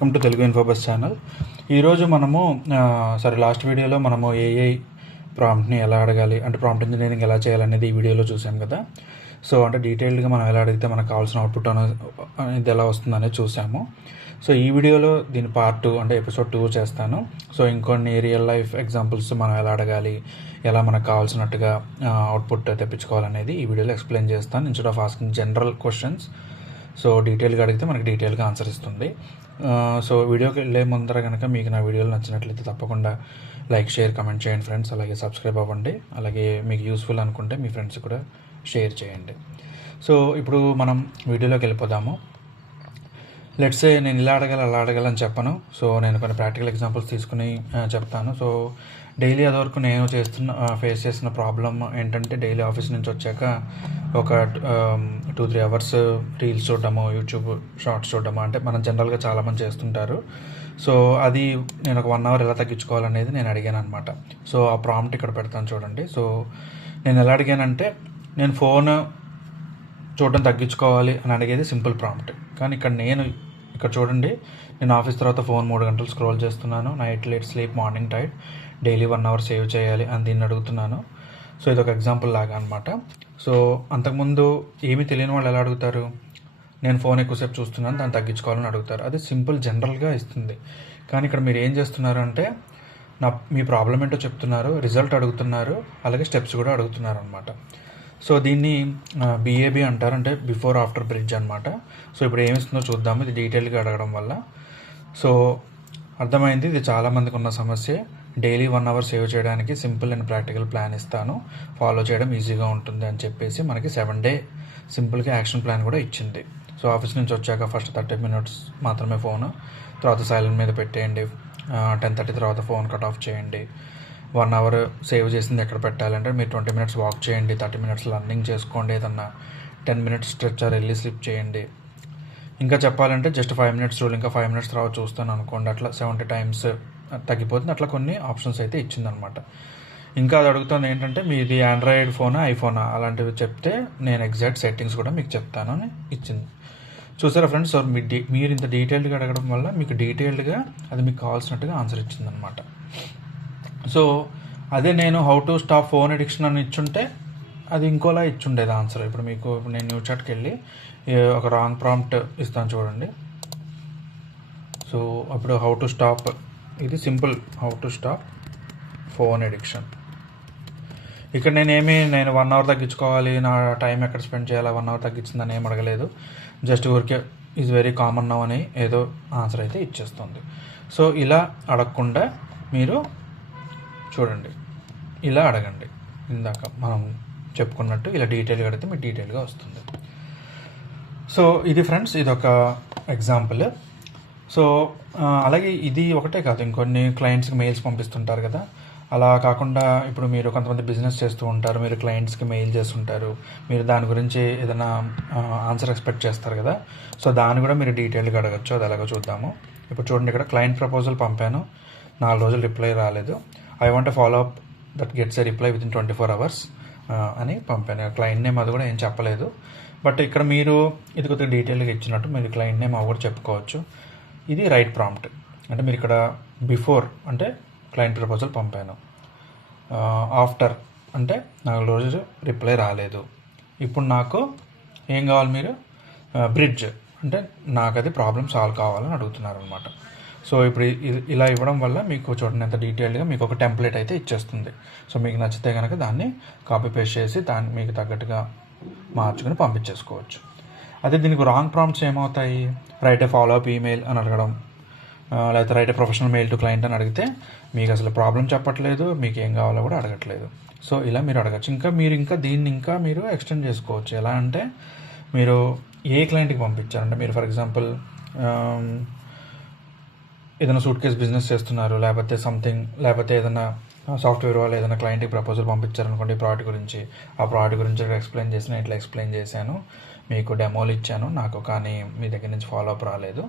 Welcome to Telugu Infobus channel ఈరోజు మనము సరే లాస్ట్ వీడియోలో మనము ఏఐ ప్రాంప్ట్ని ఎలా అడగాలి అంటే ప్రాంప్ట్ ఇంజనీరింగ్ ఎలా చేయాలనేది ఈ వీడియోలో చూసాం కదా. సో అంటే డీటెయిల్డ్గా మనం ఎలా అడిగితే మనకు కావాల్సిన అవుట్పుట్ అనేది ఎలా వస్తుందనేది చూసాము. సో ఈ వీడియోలో దీని పార్ట్ టూ అంటే ఎపిసోడ్ టూ చేస్తాను. సో ఇంకొన్ని రియల్ లైఫ్ ఎగ్జాంపుల్స్ మనం ఎలా అడగాలి ఎలా మనకు కావాల్సినట్టుగా అవుట్పుట్ తెప్పించుకోవాలనేది ఈ వీడియోలో ఎక్స్ప్లెయిన్ చేస్తాను instead of asking general questions so డీటెయిల్గా అడిగితే మనకి డీటెయిల్గా ఆన్సర్ ఇస్తుంది. సో వీడియోకి వెళ్ళే ముందర కనుక మీకు నా వీడియోలు నచ్చినట్లయితే తప్పకుండా లైక్ షేర్ కమెంట్ చేయండి ఫ్రెండ్స్. అలాగే సబ్స్క్రైబ్ అవ్వండి. అలాగే మీకు యూస్ఫుల్ అనుకుంటే మీ ఫ్రెండ్స్ కూడా షేర్ చేయండి. సో ఇప్పుడు మనం వీడియోలోకి వెళ్ళిపోదాము. లెట్స్ నేను ఇలా అడగాలి అలా అడగాలని చెప్పను. సో నేను కొన్ని ప్రాక్టికల్ ఎగ్జాంపుల్స్ తీసుకుని చెప్తాను. సో డైలీ అదివరకు నేను చేస్తున్న ఫేస్ చేస్తున్న ప్రాబ్లం ఏంటంటే డైలీ ఆఫీస్ నుంచి వచ్చాక ఒక టూ త్రీ అవర్స్ రీల్స్ చూడడము యూట్యూబ్ షార్ట్స్ చూడడము అంటే మనం జనరల్గా చాలామంది చేస్తుంటారు. సో అది నేను ఒక వన్ అవర్ ఎలా తగ్గించుకోవాలనేది నేను అడిగాను అనమాట సో ఆ ప్రాంప్ట్ ఇక్కడ పెడతాను చూడండి. సో నేను ఎలా అడిగానంటే నేను ఫోన్ చూడడం తగ్గించుకోవాలి అని అడిగేది సింపుల్ ప్రాంప్ట్ కానీ ఇక్కడ నేను ఇక్కడ చూడండి నేను ఆఫీస్ తర్వాత ఫోన్ మూడు గంటలు స్క్రోల్ చేస్తున్నాను. Night late sleep morning tight. Daily one hour save చేయాలి అని దీన్ని అడుగుతున్నాను. సో ఇది ఒక ఎగ్జాంపుల్ లాగా అనమాట సో అంతకుముందు ఏమీ తెలియని వాళ్ళు ఎలా అడుగుతారు? నేను ఫోన్ ఎక్కువసేపు చూస్తున్నాను దాన్ని తగ్గించుకోవాలని అడుగుతారు. అది సింపుల్ జనరల్గా ఇస్తుంది. కానీ ఇక్కడ మీరు ఏం చేస్తున్నారు అంటే నా మీ ప్రాబ్లం ఏంటో చెప్తున్నారు రిజల్ట్ అడుగుతున్నారు అలాగే స్టెప్స్ కూడా అడుగుతున్నారు అనమాట సో దీన్ని బీఏబీ అంటారు. అంటే బిఫోర్ ఆఫ్టర్ బ్రిడ్జ్ అనమాట సో ఇప్పుడు ఏమిస్తుందో చూద్దాము. ఇది డీటెయిల్గా అడగడం వల్ల. సో అర్థమైంది. ఇది చాలామందికి ఉన్న సమస్య. డైలీ వన్ అవర్ సేవ్ చేయడానికి సింపుల్ అండ్ ప్రాక్టికల్ ప్లాన్ ఇస్తాను. ఫాలో చేయడం ఈజీగా ఉంటుంది అని చెప్పేసి మనకి సెవెన్ డే సింపుల్గా యాక్షన్ ప్లాన్ కూడా ఇచ్చింది. సో ఆఫీస్ నుంచి వచ్చాక ఫస్ట్ థర్టీ మినిట్స్ మాత్రమే ఫోన్. తర్వాత సైలెంట్ మీద పెట్టేయండి. టెన్ థర్టీ తర్వాత ఫోన్ కట్ ఆఫ్ చేయండి. వన్ అవర్ సేవ్ చేసింది ఎక్కడ పెట్టాలంటే మీరు ట్వంటీ మినిట్స్ వాక్ చేయండి థర్టీ మినిట్స్ రన్నింగ్ చేసుకోండి ఏదన్నా టెన్ మినిట్స్ స్ట్రెచ్చర్ వెళ్ళి స్లిప్ చేయండి. ఇంకా చెప్పాలంటే జస్ట్ ఫైవ్ మినిట్స్ రూల్ ఇంకా ఫైవ్ మినిట్స్ తర్వాత చూస్తాను అనుకోండి అట్లా సెవెంటీ టైమ్స్ తగ్గిపోతుంది అట్లా కొన్ని ఆప్షన్స్ అయితే ఇచ్చిందనమాట. ఇంకా అది అడుగుతుంది ఏంటంటే మీది ఆండ్రాయిడ్ ఫోనా ఐఫోనా? అలాంటివి చెప్తే నేను ఎగ్జాక్ట్ సెట్టింగ్స్ కూడా మీకు చెప్తాను అని ఇచ్చింది. చూసారా ఫ్రెండ్స్ సో మీ డీ మీరు ఇంత డీటెయిల్డ్గా అడగడం వల్ల మీకు డీటెయిల్డ్గా అది మీకు కావాల్సినట్టుగా ఆన్సర్ ఇచ్చిందనమాట. సో అదే నేను how to stop phone addiction అని ఇచ్చుంటే అది ఇంకోలా ఇచ్చుండేది ఆన్సర్ ఇప్పుడు మీకు నేను న్యూ చాట్కి వెళ్ళి ఒక రాంగ్ ప్రాంప్ట్ ఇస్తాను చూడండి. సో అప్పుడు హౌ టు స్టాప్ ఇది simple how to stop phone addiction ఇక్కడ నేనేమి నేను వన్ అవర్ తగ్గించుకోవాలి నా టైం ఎక్కడ స్పెండ్ చేయాలి వన్ అవర్ తగ్గించిందని ఏం అడగలేదు. జస్ట్ ఊరికే ఈజ్ వెరీ కామన్ నవ్ అని ఏదో ఆన్సర్ అయితే ఇచ్చేస్తుంది. సో ఇలా అడగకుండా మీరు చూడండి. ఇలా అడగండి. ఇందాక మనం చెప్పుకున్నట్టు ఇలా డీటెయిల్గా అడిగితే మీకు డీటెయిల్గా వస్తుంది. సో ఇది ఫ్రెండ్స్ ఇది ఒక ఎగ్జాంపుల్. సో అలాగే ఇది ఒకటే కాదు. ఇంకొన్ని క్లయింట్స్కి మెయిల్స్ పంపిస్తుంటారు కదా. అలా కాకుండా ఇప్పుడు మీరు కొంతమంది బిజినెస్ చేస్తూ ఉంటారు. మీరు క్లయింట్స్కి మెయిల్ చేస్తుంటారు. మీరు దాని గురించి ఏదైనా ఆన్సర్ ఎక్స్పెక్ట్ చేస్తారు కదా. సో దాన్ని కూడా మీరు డీటెయిల్గా అడగచ్చు. అది ఎలాగో చూద్దాము. ఇప్పుడు చూడండి ఇక్కడ క్లయింట్ ప్రపోజల్ పంపాను. నాలుగు రోజులు రిప్లై రాలేదు. I want follow up that gets a reply within twenty four hours అని పంపాను. క్లయింట్ నేమ్ అది కూడా ఏం చెప్పలేదు. బట్ ఇక్కడ మీరు ఇది కొద్దిగా డీటెయిల్గా ఇచ్చినట్టు మీరు క్లయింట్ నేమ్ అవి కూడా చెప్పుకోవచ్చు. ఇది రైట్ ప్రాంప్ట్ అంటే మీరు ఇక్కడ బిఫోర్ అంటే క్లయింట్ ప్రపోజల్ పంపాను. Uh, ఆఫ్టర్ అంటే నాలుగు రోజులు రిప్లై రాలేదు. ఇప్పుడు నాకు ఏం కావాలి మీరు? Uh, బ్రిడ్జ్ అంటే నాకు అది ప్రాబ్లం సాల్వ్ కావాలని అడుగుతున్నారు అనమాట సో ఇప్పుడు ఇలా ఇవ్వడం వల్ల మీకు చూడండి ఎంత డీటెయిల్డ్గా మీకు ఒక టెంప్లెట్ అయితే ఇచ్చేస్తుంది. సో మీకు నచ్చితే కనుక దాన్ని కాపీ పేస్ట్ చేసి దాన్ని మీకు తగ్గట్టుగా మార్చుకుని పంపించేసుకోవచ్చు. అదే దీనికి రాంగ్ ప్రాంప్ట్స్ ఏమవుతాయి? Write a follow up email అని అడగడం లేకపోతే write a professional mail to client అని అడిగితే మీకు అసలు ప్రాబ్లం చెప్పట్లేదు మీకు ఏం కావాలో కూడా అడగట్లేదు. సో ఇలా మీరు అడగచ్చు. ఇంకా మీరు ఇంకా దీన్ని ఇంకా మీరు ఎక్స్టెండ్ చేసుకోవచ్చు. ఎలా అంటే మీరు ఏ క్లయింట్కి పంపించారంటే మీరు ఫర్ ఎగ్జాంపుల్ ఏదైనా సూట్ కేస్ బిజినెస్ చేస్తున్నారు లేకపోతే సంథింగ్ లేకపోతే ఏదైనా సాఫ్ట్వేర్ వాళ్ళు ఏదైనా క్లయింట్కి ప్రపోజల్ పంపించారనుకోండి ఈ ప్రోడక్ట్ గురించి ఆ ప్రోడక్ట్ గురించి ఎక్స్ప్లెయిన్ చేసి నేను ఇట్లా ఎక్స్ప్లెయిన్ చేశాను మీకు డెమోలు ఇచ్చాను నాకు కానీ మీ దగ్గర నుంచి ఫాలో అప్ రాలేదు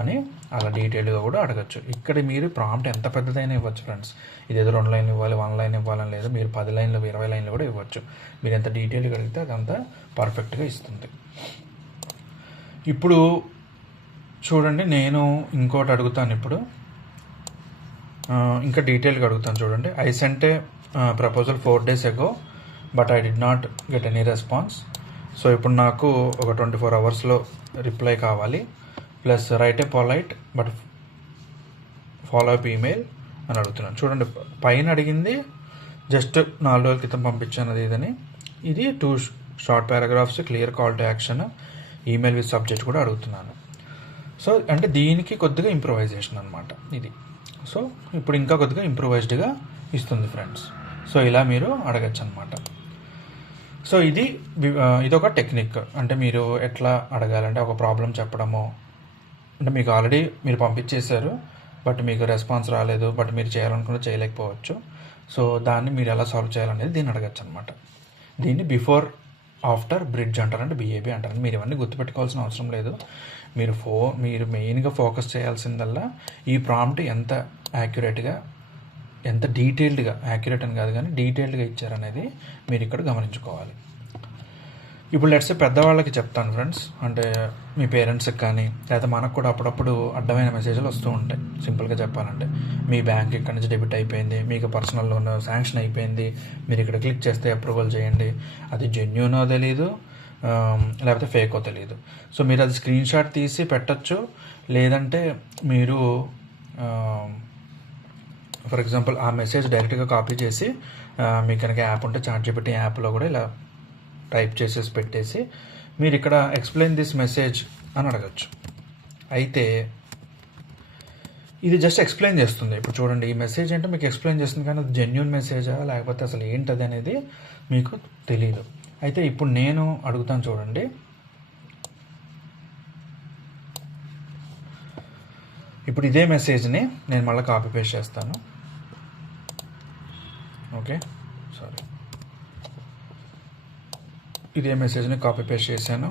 అని అలా డీటెయిల్గా కూడా అడగచ్చు. ఇక్కడ మీరు ప్రాంప్ట్ ఎంత పెద్దదైనా ఇవ్వచ్చు ఫ్రెండ్స్ ఇది ఏదో రెండు లైన్లు ఇవ్వాలి వన్ లైన్ ఇవ్వాలని లేదు మీరు పది లైన్లు ఇరవై లైన్లు కూడా ఇవ్వచ్చు. మీరు ఎంత డీటెయిల్గా అడిగితే అదంతా పర్ఫెక్ట్గా ఇస్తుంది. ఇప్పుడు చూడండి నేను ఇంకోటి అడుగుతాను ఇప్పుడు. ఇంకా డీటెయిల్గా అడుగుతాను చూడండి. I sent a proposal four days ago but I did not get any response so ఇప్పుడు నాకు ఒక ట్వంటీ ఫోర్ అవర్స్లో రిప్లై కావాలి. Plus write a polite but follow up email అని అడుగుతున్నాను. చూడండి పైన అడిగింది జస్ట్ నాలుగు రోజుల క్రితం పంపించాను అది ఇదని. ఇది two short paragraphs clear call to action email with subject కూడా అడుగుతున్నాను. సో అంటే దీనికి కొద్దిగా ఇంప్రూవైజేషన్ అనమాట ఇది. సో ఇప్పుడు ఇంకా కొద్దిగా ఇంప్రూవైజ్డ్గా ఇస్తుంది ఫ్రెండ్స్ సో ఇలా మీరు అడగచ్చు అనమాట సో ఇది ఇదొక టెక్నిక్ అంటే మీరు ఎట్లా అడగాలంటే ఒక ప్రాబ్లం చెప్పడము. అంటే మీకు ఆల్రెడీ మీరు పంపించేశారు బట్ మీకు రెస్పాన్స్ రాలేదు బట్ మీరు చేయాలనుకున్న చేయలేకపోవచ్చు. సో దాన్ని మీరు ఎలా సాల్వ్ చేయాలనేది దీన్ని అడగచ్చు అనమాట దీన్ని బిఫోర్ ఆఫ్టర్ బ్రిడ్జ్ అంటారు అంటే బీఏబీ అంటారు మీరు ఇవన్నీ గుర్తుపెట్టుకోవాల్సిన అవసరం లేదు. మీరు ఫో మీరు మెయిన్గా ఫోకస్ చేయాల్సిందల్లా ఈ ప్రాంప్ట్ ఎంత యాక్యురేట్గా ఎంత డీటెయిల్డ్గా యాక్యురేట్ అని కాదు కానీ డీటెయిల్డ్గా ఇచ్చారనేది మీరు ఇక్కడ గమనించుకోవాలి. ఇప్పుడు లెట్స్ పెద్దవాళ్ళకి చెప్తాను ఫ్రెండ్స్ అంటే మీ పేరెంట్స్కి కానీ లేదా మనకు కూడా అప్పుడప్పుడు అడ్డమైన మెసేజ్లు వస్తూ ఉంటాయి. సింపుల్గా చెప్పాలంటే. మీ బ్యాంక్ ఇక్కడ నుంచి డెబిట్ అయిపోయింది మీకు పర్సనల్ లోన్ శాంక్షన్ అయిపోయింది మీరు ఇక్కడ క్లిక్ చేస్తే అప్రూవల్ చేయండి. అది జెన్యునో తెలియదు లేకపోతే ఫేకో తెలియదు సో మీరు అది స్క్రీన్ షాట్ తీసి పెట్టచ్చు. లేదంటే మీరు ఫర్ ఎగ్జాంపుల్ ఆ మెసేజ్ డైరెక్ట్గా కాపీ చేసి మీకు కనుక యాప్ ఉంటే చాట్ జీపీటీ యాప్లో కూడా ఇలా టైప్ చేసేసి పెట్టేసి మీరు ఇక్కడ ఎక్స్ప్లెయిన్ దిస్ మెసేజ్ అని అడగచ్చు. అయితే ఇది జస్ట్ ఎక్స్ప్లెయిన్ చేస్తుంది. ఇప్పుడు చూడండి ఈ మెసేజ్ అంటే మీకు ఎక్స్ప్లెయిన్ చేస్తుంది కానీ అది జెన్యున్ మెసేజా లేకపోతే అసలు ఏంటది అనేది మీకు తెలియదు అయితే ఇప్పుడు నేను అడుగుతాను చూడండి. ఇప్పుడు ఇదే మెసేజ్ని నేను మళ్ళీ కాపీ పేస్ట్ చేస్తాను. ఓకే సారీ ఇదే మెసేజ్ని కాపీ పేస్ట్ చేశాను.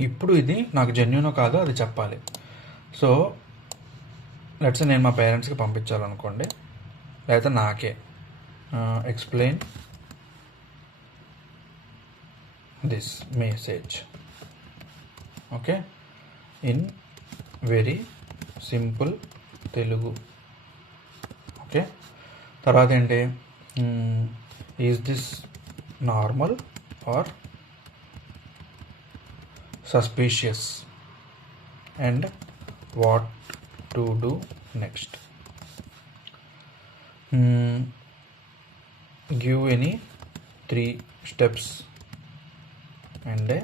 ఇప్పుడు ఇది నాకు జెన్యునో కాదో అది చెప్పాలి. సో లెట్స్ నేను మా పేరెంట్స్కి పంపించాలనుకోండి. లేకపోతే నాకే. Explain this message okay in very simple Telugu okay తర్వాత ఏంటి? Is this normal or suspicious and what to do next give any three steps and a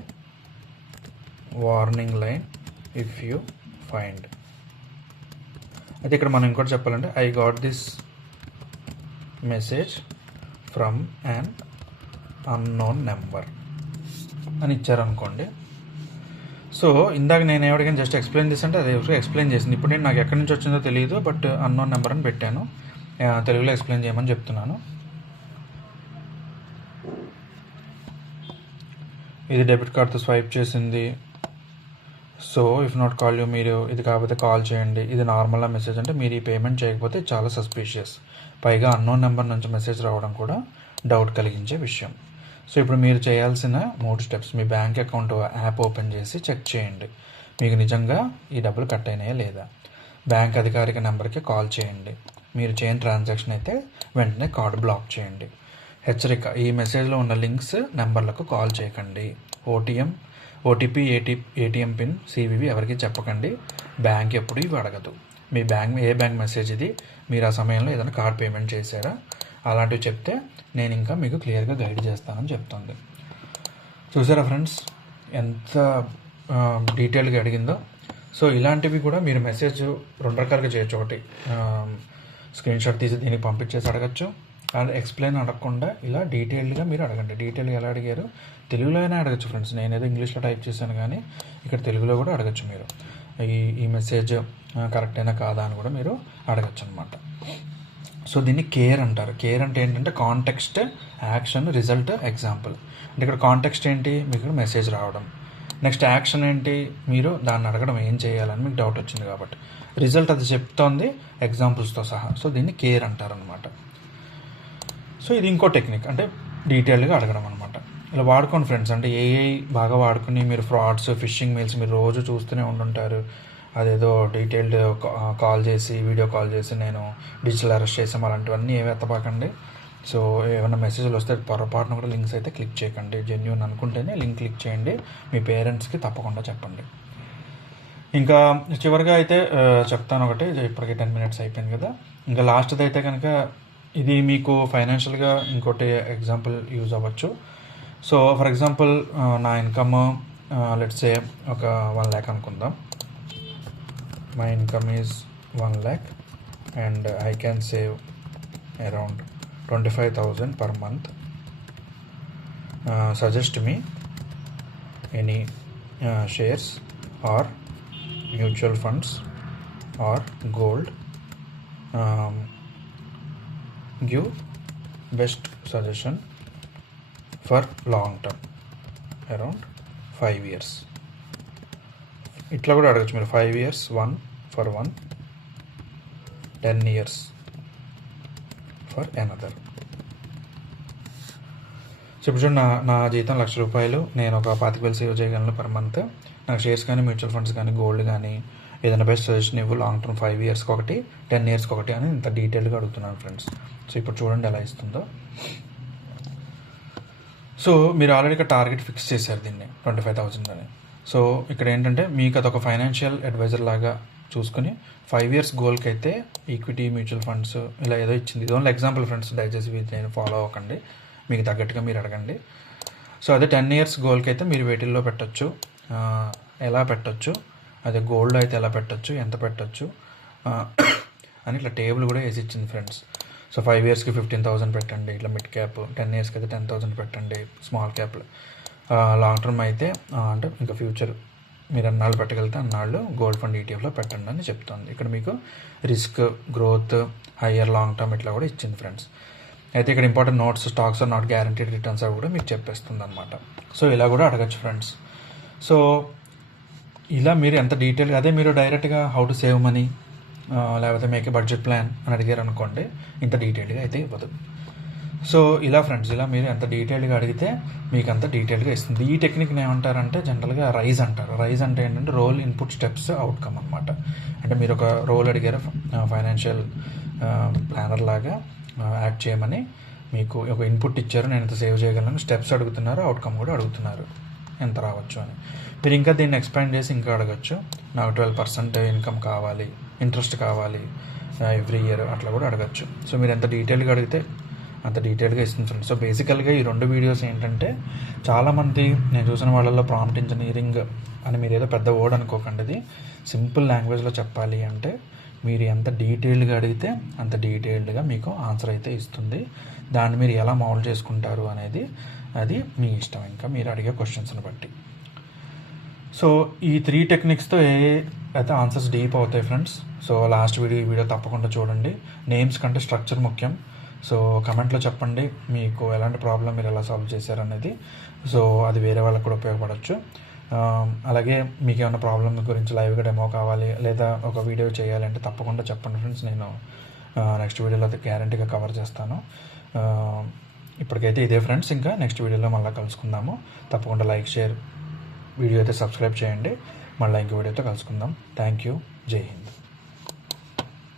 warning line if you find అయితే ఇక్కడ మనం ఇంకోటి చెప్పాలంటే I got this message from and unknown number అని ఇచ్చారనుకోండి. So ఇందాక నేను ఎవరికైనా జస్ట్ ఎక్స్ప్లెయిన్ చేసి అంటే అది ఎక్స్ప్లెయిన్ చేసింది. ఇప్పుడు నేను నాకు ఎక్కడి నుంచి వచ్చిందో తెలియదు బట్ అన్నోన్ నెంబర్ అని పెట్టాను. తెలుగులో ఎక్స్ప్లెయిన్ చేయమని చెప్తున్నాను. ఇది డెబిట్ కార్డ్తో స్వైప్ చేసింది. So if not call you మీరు ఇది కాకపోతే కాల్ చేయండి. ఇది నార్మల్గా మెసేజ్ అంటే మీరు ఈ పేమెంట్ చేయకపోతే చాలా సస్పీషియస్ పైగా అన్నోన్ నెంబర్ నుంచి మెసేజ్ రావడం కూడా డౌట్ కలిగించే విషయం. సో ఇప్పుడు మీరు చేయాల్సిన మూడు స్టెప్స్ మీ బ్యాంక్ అకౌంట్ యాప్ ఓపెన్ చేసి చెక్ చేయండి. మీకు నిజంగా ఈ డబ్బులు కట్ అయినాయా లేదా? బ్యాంక్ అధికారిక నెంబర్కి కాల్ చేయండి. మీరు చేయని ట్రాన్సాక్షన్ అయితే వెంటనే కార్డు బ్లాక్ చేయండి. హెచ్చరిక ఈ మెసేజ్లో ఉన్న లింక్స్ నెంబర్లకు కాల్ చేయకండి. OTM OTP AT ATM PIN CVV ఎవరికి చెప్పకండి. బ్యాంక్ ఎప్పుడు ఇవి అడగదు మీ బ్యాంక్ ఏ బ్యాంక్ మెసేజ్ ఇది? మీరు ఆ సమయంలో ఏదైనా కార్డ్ పేమెంట్ చేశారా? అలాంటివి చెప్తే నేను ఇంకా మీకు క్లియర్గా గైడ్ చేస్తానని చెప్తుంది. చూసారా ఫ్రెండ్స్? ఎంత డీటెయిల్గా అడిగిందో. సో ఇలాంటివి కూడా మీరు మెసేజ్ రెండు రకాలుగా చేయొచ్చు. ఒకటి స్క్రీన్ షాట్ తీసి దీనికి పంపించేసి అడగచ్చు. అది ఎక్స్ప్లెయిన్ అడగకుండా ఇలా డీటెయిల్డ్గా మీరు అడగండి. డీటెయిల్గా ఎలా అడిగారు? తెలుగులో అయినా అడగచ్చు ఫ్రెండ్స్. నేను ఏదో ఇంగ్లీష్లో టైప్ చేశాను కానీ ఇక్కడ తెలుగులో కూడా అడగచ్చు మీరు. ఈ ఈ మెసేజ్ కరెక్ట్ అయినా కాదా అని కూడా మీరు అడగచ్చు అనమాట సో దీన్ని కేర్ అంటారు. కేర్ అంటే ఏంటంటే కాంటెక్స్ట్ యాక్షన్ రిజల్ట్ ఎగ్జాంపుల్ అంటే ఇక్కడ కాంటెక్స్ట్ ఏంటి? మీకు ఇక్కడ మెసేజ్ రావడం. నెక్స్ట్ యాక్షన్ ఏంటి? మీరు దాన్ని అడగడం ఏం చేయాలని మీకు డౌట్ వచ్చింది కాబట్టి. రిజల్ట్ అది చెప్తోంది ఎగ్జాంపుల్స్తో సహా. సో దీన్ని కేర్ అంటారు అనమాట సో ఇది ఇంకో టెక్నిక్ అంటే డీటెయిల్గా అడగడం అనమాట ఇలా వాడుకోండి ఫ్రెండ్స్ అంటే ఏఐ బాగా వాడుకుని మీరు ఫ్రాడ్స్ ఫిషింగ్ మెయిల్స్ మీరు రోజు చూస్తూనే ఉండుంటారు. అదేదో డీటెయిల్డ్ కాల్ చేసి వీడియో కాల్ చేసి నేను డిజిటల్ అరెస్ట్ చేసాం అలాంటివన్నీ ఏవి ఎత్తపాకండి. సో ఏమైనా మెసేజ్లు వస్తే పొరపాటున కూడా లింక్స్ అయితే క్లిక్ చేయకండి. జెన్యున్ అనుకుంటేనే లింక్ క్లిక్ చేయండి. మీ పేరెంట్స్కి తప్పకుండా చెప్పండి. ఇంకా చివరిగా అయితే చెప్తాను ఒకటి. ఇప్పటికే టెన్ మినిట్స్ అయిపోయింది కదా. ఇంకా లాస్ట్ది అయితే కనుక ఇది మీకు ఫైనాన్షియల్గా ఇంకోటి ఎగ్జాంపుల్ యూజ్ అవ్వచ్చు. సో ఫర్ ఎగ్జాంపుల్ నా ఇన్కమ్ లెట్సే సే ఒక వన్ ల్యాక్ అనుకుందాం. my income is 1 lakh and I can save around 25,000 per month. Uh, suggest me any uh, shares or mutual funds or gold. Um, give best suggestion for long term around 5 years. ఇట్లా కూడా అడగచ్చు మీరు. Five years one for one ten years for another ఇప్పుడు చూడండి నా నా జీతం లక్ష రూపాయలు. నేను ఒక పాతిక వేలు సేవ్ చేయగలను పర్ మంత్ నాకు షేర్స్ కానీ మ్యూచువల్ ఫండ్స్ కానీ గోల్డ్ కానీ ఏదైనా బెస్ట్ సజెషన్ ఇవ్వు. లాంగ్ టర్మ్ ఫైవ్ ఇయర్స్కి ఒకటి టెన్ ఇయర్స్కి ఒకటి అని ఇంత డీటెయిల్గా అడుగుతున్నాను ఫ్రెండ్స్ సో ఇప్పుడు చూడండి ఎలా ఇస్తుందో. సో మీరు ఆల్రెడీ ఒక టార్గెట్ ఫిక్స్ చేశారు దీన్ని ట్వంటీ ఫైవ్ థౌసండ్ అని. సో ఇక్కడ ఏంటంటే మీకు అదొక ఫైనాన్షియల్ అడ్వైజర్ లాగా చూసుకుని ఫైవ్ ఇయర్స్ గోల్కి అయితే ఈక్విటీ మ్యూచువల్ ఫండ్స్ ఇలా ఏదో ఇచ్చింది. ఇది ఓన్లీ ఎగ్జాంపుల్ ఫ్రెండ్స్ దయచేసి వీటి నేను ఫాలో అవ్వకండి. మీకు తగ్గట్టుగా మీరు అడగండి. సో అదే టెన్ ఇయర్స్ గోల్కి అయితే మీరు వేటిల్లో పెట్టొచ్చు. ఎలా పెట్టొచ్చు? అదే గోల్డ్ అయితే ఎలా పెట్టొచ్చు? ఎంత పెట్టచ్చు? అని ఇట్లా టేబుల్ కూడా వేసి ఇచ్చింది ఫ్రెండ్స్ సో ఫైవ్ ఇయర్స్కి ఫిఫ్టీన్ థౌసండ్ పెట్టండి. ఇట్లా మిడ్ క్యాప్ టెన్ ఇయర్స్కి అయితే టెన్ థౌసండ్ పెట్టండి. స్మాల్ క్యాప్లో లాంగ్ టర్మ్ అయితే అంటే ఇంకా ఫ్యూచర్ మీరు అన్నాళ్ళు పెట్టగలిగితే అన్నాళ్ళు గోల్డ్ ఫండ్ ఈటీఎఫ్లో పెట్టండి అని చెప్తుంది. ఇక్కడ మీకు risk growth higher long term ఇట్లా కూడా ఇచ్చింది ఫ్రెండ్స్ అయితే ఇక్కడ important notes stocks are not guaranteed returns అవి కూడా మీకు చెప్పేస్తుంది అనమాట సో ఇలా కూడా అడగచ్చు ఫ్రెండ్స్ సో ఇలా మీరు ఎంత డీటెయిల్గా అదే మీరు డైరెక్ట్గా హౌ టు సేవ్ మనీ లేకపోతే మేక్ బడ్జెట్ ప్లాన్ అని అడిగారు అనుకోండి ఇంత డీటెయిల్గా అయితే ఇవ్వదు. సో ఇలా ఫ్రెండ్స్ ఇలా మీరు ఎంత డీటెయిల్గా అడిగితే మీకు అంత డీటెయిల్గా ఇస్తుంది. ఈ టెక్నిక్ని ఏమంటారంటే జనరల్గా రైజ్ అంటారు. రైజ్ అంటే ఏంటంటే రోల్ ఇన్పుట్ స్టెప్స్ అవుట్కమ్ అనమాట అంటే మీరు ఒక రోల్ అడిగారు ఫైనాన్షియల్ ప్లానర్ లాగా యాడ్ చేయమని మీకు ఒక ఇన్పుట్ ఇచ్చారు నేను ఇంత సేవ్ చేయగలను స్టెప్స్ అడుగుతున్నారు అవుట్కమ్ కూడా అడుగుతున్నారు. ఎంత రావచ్చు అని. మీరు ఇంకా దీన్ని ఎక్స్పాండ్ చేసి ఇంకా అడగచ్చు. నాకు ట్వెల్వ్ పర్సెంట్ ఇన్కమ్ కావాలి ఇంట్రెస్ట్ కావాలి ఎవ్రీ ఇయర్ అట్లా కూడా అడగచ్చు. సో మీరు ఎంత డీటెయిల్గా అడిగితే అంత డీటెయిల్గా ఇస్తుంది చూడండి. సో బేసికల్గా ఈ రెండు వీడియోస్ ఏంటంటే చాలామంది నేను చూసిన వాళ్ళల్లో ప్రాంప్ట్ ఇంజనీరింగ్ అని మీరు ఏదో పెద్ద వర్డ్ అనుకోకండి ఇది. సింపుల్ లాంగ్వేజ్లో చెప్పాలి అంటే మీరు ఎంత డీటెయిల్డ్గా అడిగితే అంత డీటెయిల్డ్గా మీకు ఆన్సర్ అయితే ఇస్తుంది. దాన్ని మీరు ఎలా మౌల్డ్ చేసుకుంటారు అనేది అది మీ ఇష్టం. ఇంకా మీరు అడిగే క్వశ్చన్స్ని బట్టి. సో ఈ త్రీ టెక్నిక్స్తో ఏ ఏ అయితే ఆన్సర్స్ డీప్ అవుతాయి ఫ్రెండ్స్? సో లాస్ట్ వీడియో ఈ వీడియో తప్పకుండా చూడండి. నేమ్స్ కంటే స్ట్రక్చర్ ముఖ్యం. సో కమెంట్లో చెప్పండి మీకు ఎలాంటి ప్రాబ్లం మీరు ఎలా సాల్వ్ చేశారనేది. సో అది వేరే వాళ్ళకి కూడా ఉపయోగపడవచ్చు అలాగే మీకు ఏమైనా ప్రాబ్లమ్ గురించి లైవ్గా డెమో కావాలి లేదా ఒక వీడియో చేయాలంటే తప్పకుండా చెప్పండి ఫ్రెండ్స్ నేను నెక్స్ట్ వీడియోలో అయితే గ్యారంటీగా కవర్ చేస్తాను. ఇప్పటికైతే ఇదే ఫ్రెండ్స్ ఇంకా నెక్స్ట్ వీడియోలో మళ్ళీ కలుసుకుందాము. తప్పకుండా లైక్ షేర్ వీడియో అయితే సబ్స్క్రైబ్ చేయండి. మళ్ళీ ఇంకో వీడియోతో కలుసుకుందాం. Thank you. జై హింద్.